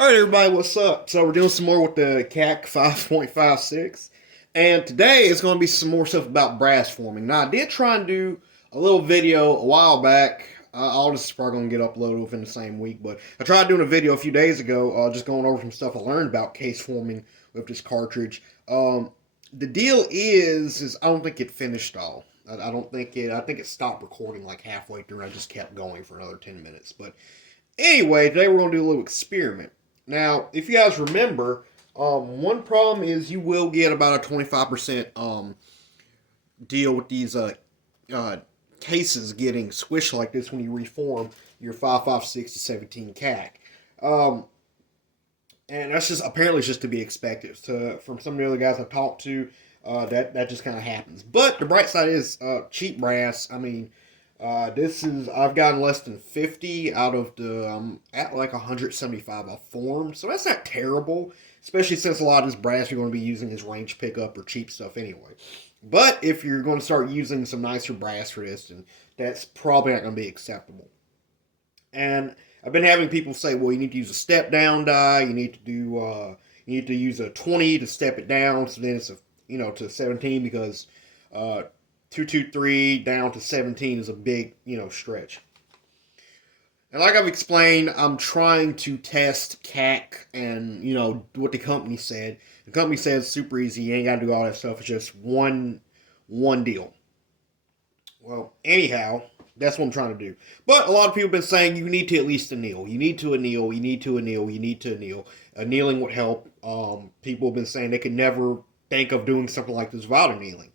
Alright everybody, what's up? So we're doing some more with the KAK 5.56. And today is going to be some more stuff about brass forming. Now I did try and do a little video a while back. All this is probably going to get uploaded within the same week. But I tried doing a video a few days ago just going over some stuff I learned about case forming with this cartridge. The deal is I don't think it finished all. I don't think it, I think it stopped recording like halfway through and I just kept going for another 10 minutes. But anyway, today we're going to do a little experiment. Now, if you guys remember, one problem is you will get about a 25% deal with these cases getting squished like this when you reform your 5.56 to 17 KAK. And that's just apparently it's just to be expected. From some of the other guys I've talked to, that just kind of happens. But the bright side is cheap brass. I mean, I've gotten less than 50 out of the, at like 175 I've formed. So that's not terrible, especially since a lot of this brass you're going to be using is range pickup or cheap stuff anyway. But if you're going to start using some nicer brass for this, then that's probably not going to be acceptable. And I've been having people say, well, you need to use a step down die. You need to use a 20 to step it down. So then it's to 17 because, 223 down to 17 is a big, stretch. And like I've explained, I'm trying to test KAK and, what the company said. The company says super easy. You ain't got to do all that stuff. It's just one deal. Well, anyhow, that's what I'm trying to do. But a lot of people have been saying you need to at least anneal. You need to anneal. You need to anneal. You need to anneal. Annealing would help. People have been saying they could never think of doing something like this without annealing.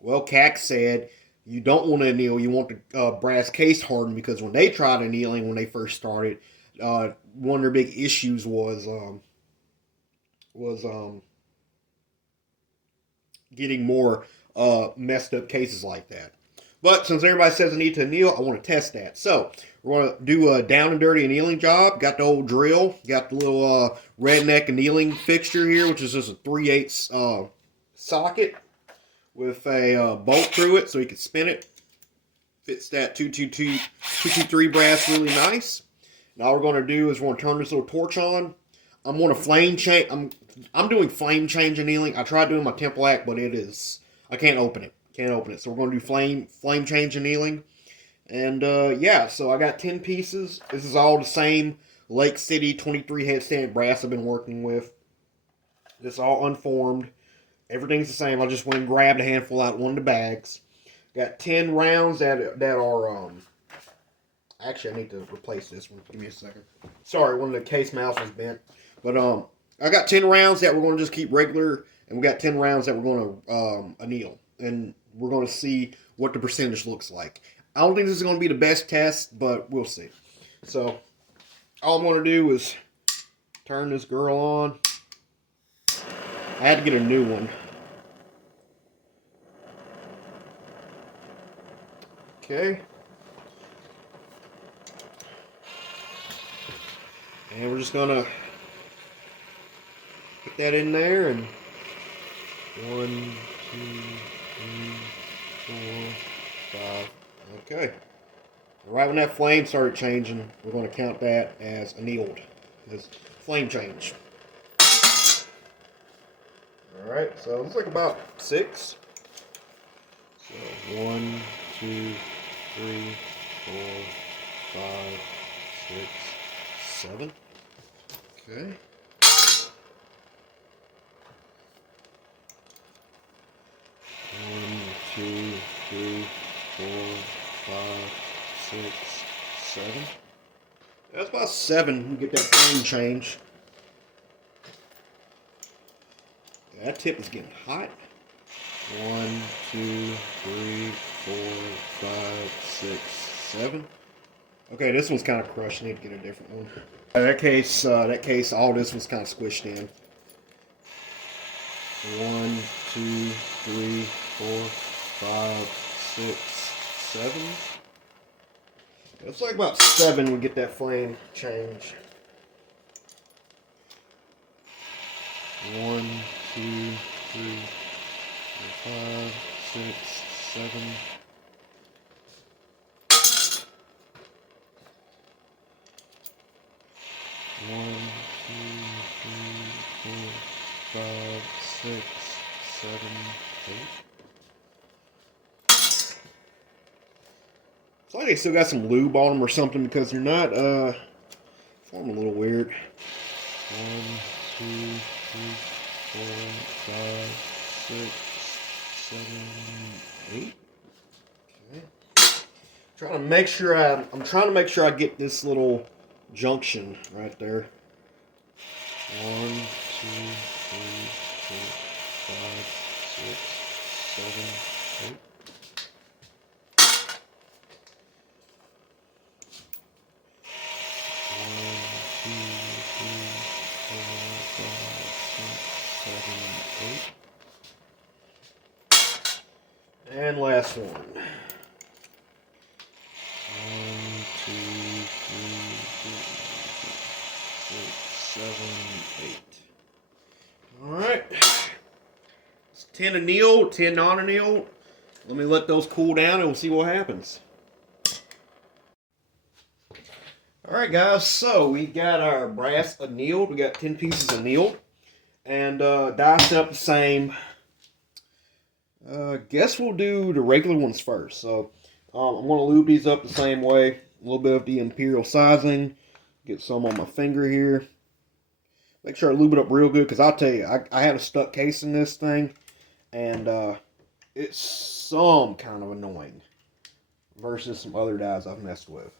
Well, KAK said you don't want to anneal. You want the brass case hardened because when they tried annealing when they first started, one of their big issues was getting more messed up cases like that. But since everybody says I need to anneal, I want to test that. So we're going to do a down and dirty annealing job. Got the old drill. Got the little redneck annealing fixture here, which is just a 3/8 socket with a bolt through it so you can spin it. Fits that 223 brass really nice. Now all we're going to do is we're going to turn this little torch on. I'm going to flame change. I'm doing flame change annealing. I tried doing my Templac, but I can't open it. Can't open it. So we're going to do flame change annealing. And yeah, so I got 10 pieces. This is all the same Lake City 23 headstand brass I've been working with. This is all unformed. Everything's the same. I just went and grabbed a handful out of one of the bags. Got 10 rounds that are, actually I need to replace this one. Give me a second. Sorry, one of the case mouse was bent. But, I got 10 rounds that we're going to just keep regular, and we got 10 rounds that we're going to, anneal. And we're going to see what the percentage looks like. I don't think this is going to be the best test, but we'll see. So, all I'm going to do is turn this girl on. I had to get a new one. Okay. And we're just gonna put that in there and 1, 2, 3, 4, 5. Okay. Right when that flame started changing, we're going to count that as annealed. As flame change. Alright, so it looks like about 6. So 1, 2, 3, 4, 5, 6, 7. Okay. 1, 2, 3, 4, 5, 6, 7. That's about 7. You get that flame change. That tip is getting hot. 1, 2, 3, 4, 5, 6, 7. Okay, this one's kind of crushed. I need to get a different one. That case, all this was kind of squished in. 1, 2, 3, 4, 5, 6, 7. It's like about 7 would get that flame change. 1, 2, 3, 4, 5, 6, 7. 1, 2, 3, 4, 5, 6, 7, 8. It's like they still got some lube on them or something because they're not forming a little weird. 1, 2, 3, 4, 5, 6, 7, 8. Okay. Trying to make sure I'm trying to make sure I get this little junction right there. 1, 2, 3, 4, 5, 6, 7, 8. And last one. 1, 2, 3, 4, 5, 6, 7, 8. Alright. It's 10 annealed, 10 non-annealed. Let me let those cool down and we'll see what happens. Alright guys, so we got our brass annealed. We got 10 pieces annealed. And diced up the same. Guess we'll do the regular ones first. So I'm going to lube these up the same way. A little bit of the imperial sizing. Get some on my finger here. Make sure I lube it up real good because I'll tell you, I had a stuck case in this thing. And it's some kind of annoying versus some other dyes I've messed with.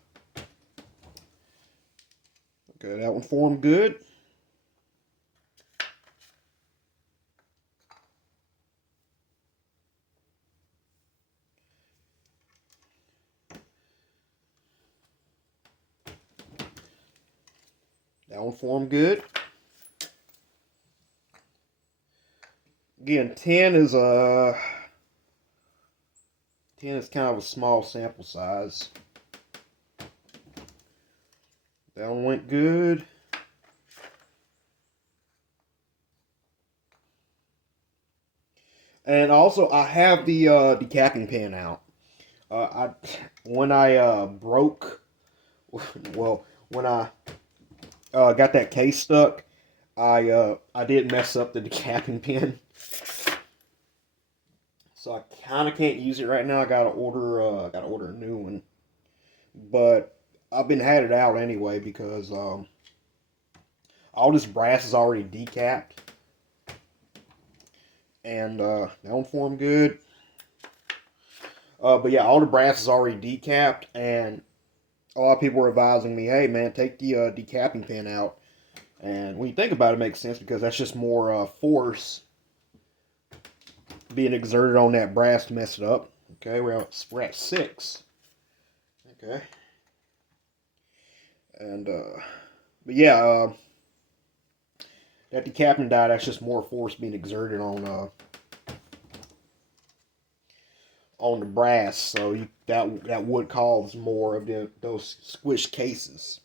Okay, that one formed good. That one formed good. Again, 10 is kind of a small sample size. That one went good. And also, I have the decapping pen out. When I got that case stuck, I did mess up the decapping pen. So I kind of can't use it right now. I gotta order a new one. But I've been had it out anyway because all this brass is already decapped. And that one formed good. But yeah, all the brass is already decapped, and a lot of people were advising me, hey man, take the decapping pin out. And when you think about it, it makes sense because that's just more force being exerted on that brass to mess it up. Okay, we're at 6. Okay. And, but yeah, that decapping die, that's just more force being exerted on the brass, so that would cause more of those squish cases.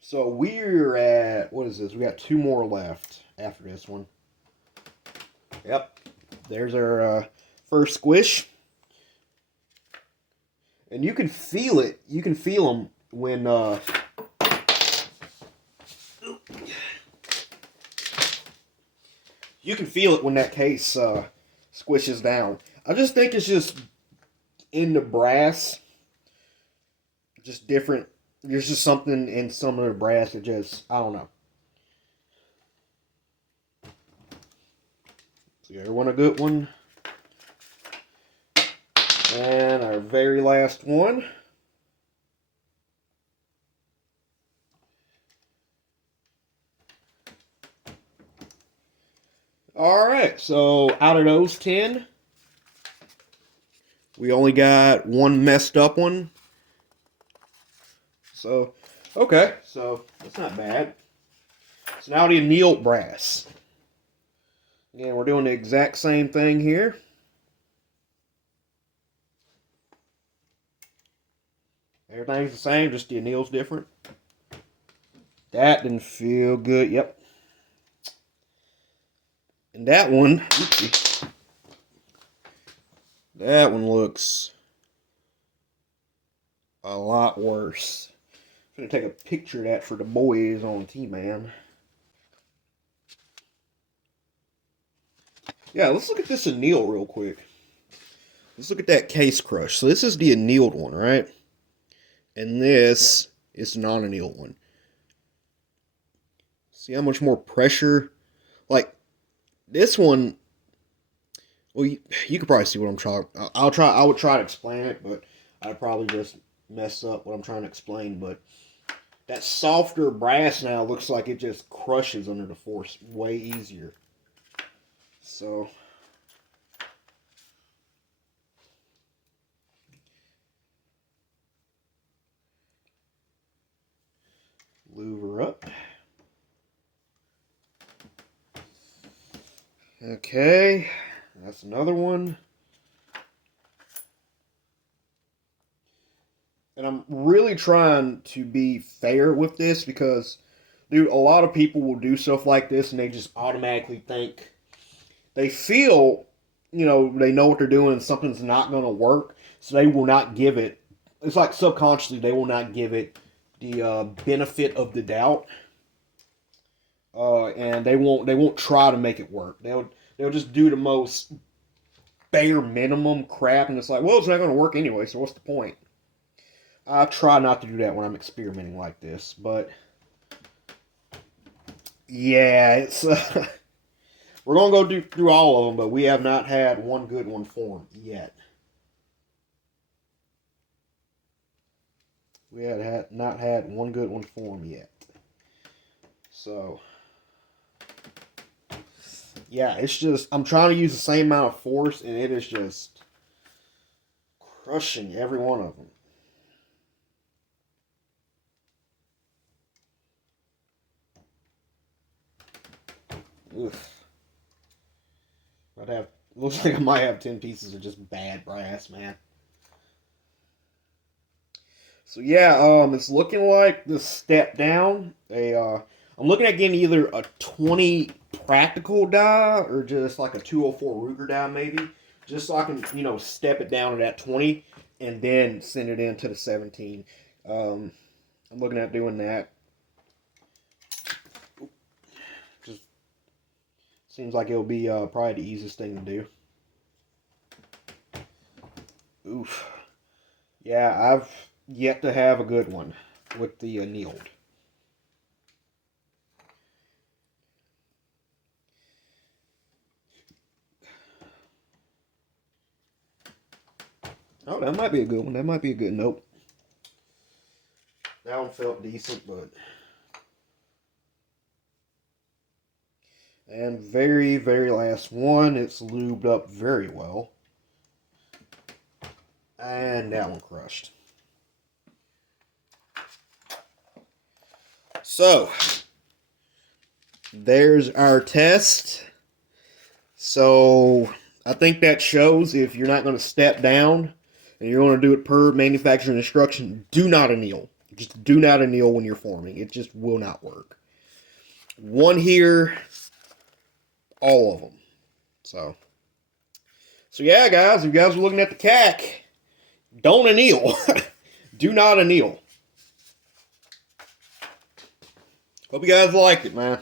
So we're at, what is this? We got 2 more left after this one. Yep, there's our first squish. And you can feel it. You can feel them when you can feel it when that case squishes down. I just think it's just in the brass, just different. There's just something in some of the brass that just, I don't know. So everyone a good one. And our very last one. Alright, so out of those 10, we only got one messed up one. So, okay, so that's not bad. So now the annealed brass. Again, we're doing the exact same thing here. Everything's the same, just the anneal's different. That didn't feel good, yep. And that one, oopsie, that one looks a lot worse. I'm gonna take a picture of that for the boys on T-Man. Yeah, let's look at this Anneal real quick. Let's look at that case crush. So this is the annealed one, right? And this is the non-annealed one. See how much more pressure? Like, this one, well, you could probably see what I'm trying. I would try to explain it, but I'd probably just mess up what I'm trying to explain. But that softer brass now looks like it just crushes under the force way easier. So, louver up. Okay, that's another one. And I'm really trying to be fair with this because, dude, a lot of people will do stuff like this and they just automatically think, they feel, they know what they're doing and something's not going to work, so they will not give it, it's like subconsciously, they will not give it the benefit of the doubt. And they won't try to make it work. They'll just do the most bare minimum crap, and it's like, well, it's not going to work anyway, so what's the point? I try not to do that when I'm experimenting like this, but yeah, it's we're gonna go through all of them, but we have not had one good one form yet. We have not had one good one form yet. So yeah, it's just, I'm trying to use the same amount of force, and it is just crushing every one of them. Oof. Looks like I might have 10 pieces of just bad brass, man. So yeah, it's looking like the step down. I'm looking at getting either a 20 practical die or just like a 204 Ruger die maybe, just so I can step it down to that 20 and then send it into the 17. I'm looking at doing that. Just seems like it'll be probably the easiest thing to do. Oof. Yeah, I've yet to have a good one with the annealed. Oh, that might be a good one. That might be a good, nope. That one felt decent, but... And very, very last one. It's lubed up very well. And that one crushed. So, there's our test. So, I think that shows if you're not going to step down and you're going to do it per manufacturer's instruction, do not anneal. Just do not anneal when you're forming. It just will not work. One here, all of them. So yeah, guys, if you guys are looking at the KAK, don't anneal. Do not anneal. Hope you guys liked it, man.